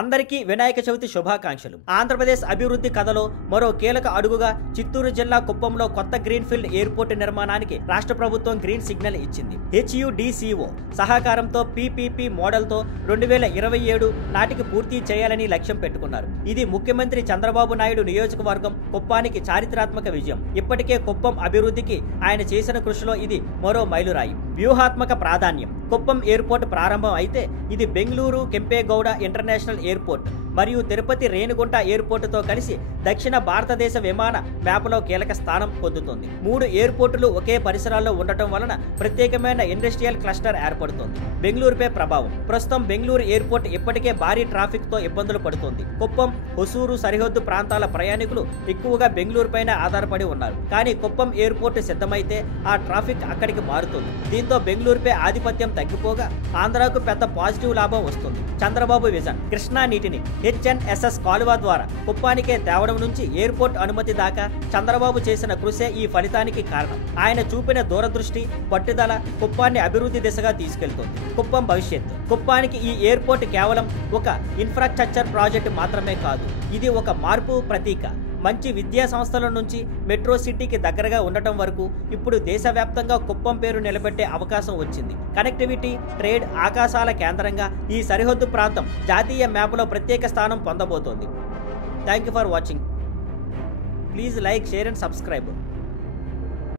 అందరికీ వినాయక చవితి శుభాకాంక్షలు. ఆంధ్రప్రదేశ్ అభివృద్ధి కథలో మరో కీలక అడుగుగా చిత్తూరు జిల్లా కుప్పంలో కొత్త గ్రీన్ఫీల్డ్ ఎయిర్పోర్ట్ నిర్మాణానికి రాష్ట్ర ప్రభుత్వం గ్రీన్ సిగ్నల్ ఇచ్చింది. HUDCO సహకారంతో PPP మోడల్తో 2027 నాటికి పూర్తి చేయాలని లక్ష్యం పెట్టుకున్నారు. ఇది ముఖ్యమంత్రి చంద్రబాబు నాయుడు నియోజకవర్గం కుప్పానికి చారిత్రాత్మక విజయం. ఇప్పటికే కుప్పం అభివృద్ధికి ఆయన చేసిన కృషిలో ఇది మరో మైలురాయి. వ్యూహాత్మక ప్రాధాన్యం. కుప్పం ఎయిర్పోర్ట్ ప్రారంభం అయితే ఇది బెంగళూరు కెంపేగౌడ ఇంటర్నేషనల్ ఎయిర్పోర్ట్ మరియు తిరుపతి రేణిగుంట ఎయిర్పోర్టుతో కలిసి దక్షిణ భారతదేశ విమాన మ్యాప్లో కీలక స్థానం పొందుతుంది. 3 ఎయిర్పోర్టులు ఒకే పరిసరాల్లో ఉండటం వలన ప్రత్యేకమైన ఇండస్ట్రియల్ క్లస్టర్ ఏర్పడుతుంది. బెంగళూరుపై ప్రభావం. ప్రస్తుతం బెంగళూరు ఎయిర్పోర్ట్ ఇప్పటికే భారీ ట్రాఫిక్తో ఇబ్బందులు పడుతుంది. కుప్పం, హొసూరు సరిహద్దు ప్రాంతాల ప్రయాణికులు ఎక్కువగా బెంగళూరుపైనే ఆధారపడి ఉన్నారు. కానీ కుప్పం ఎయిర్పోర్ట్ సిద్ధమైతే ఆ ట్రాఫిక్ అక్కడికి మారుతుంది. దీంతో బెంగళూరుపై ఆధిపత్యం తగ్గిపోగా ఆంధ్రాకు పెద్ద పాజిటివ్ లాభం వస్తుంది. చంద్రబాబు విజన్. కృష్ణా నీటిని HNSS కాలువ ద్వారా కుప్పానికే తేవడం నుంచి ఎయిర్పోర్ట్ అనుమతి దాకా చంద్రబాబు చేసిన కృషే ఈ ఫలితానికి కారణం. ఆయన చూపిన దూరదృష్టి, పట్టుదల కుప్పాన్ని అభివృద్ధి దిశగా తీసుకెళ్తుంది. కుప్పం భవిష్యత్తు. కుప్పానికి ఈ ఎయిర్పోర్ట్ కేవలం ఒక ఇన్ఫ్రాస్ట్రక్చర్ ప్రాజెక్టు మాత్రమే కాదు, ఇది ఒక మార్పు ప్రతీక. మంచి విద్యా సంస్థల నుంచి మెట్రో సిటీకి దగ్గరగా ఉండటం వరకు ఇప్పుడు దేశవ్యాప్తంగా కుప్పం పేరు నిలబెట్టే అవకాశం వచ్చింది. కనెక్టివిటీ, ట్రేడ్, ఆకాశాల కేంద్రంగా ఈ సరిహద్దు ప్రాంతం జాతీయ మ్యాప్లో ప్రత్యేక స్థానం పొందబోతోంది. Thank you for watching. Please like, share and subscribe.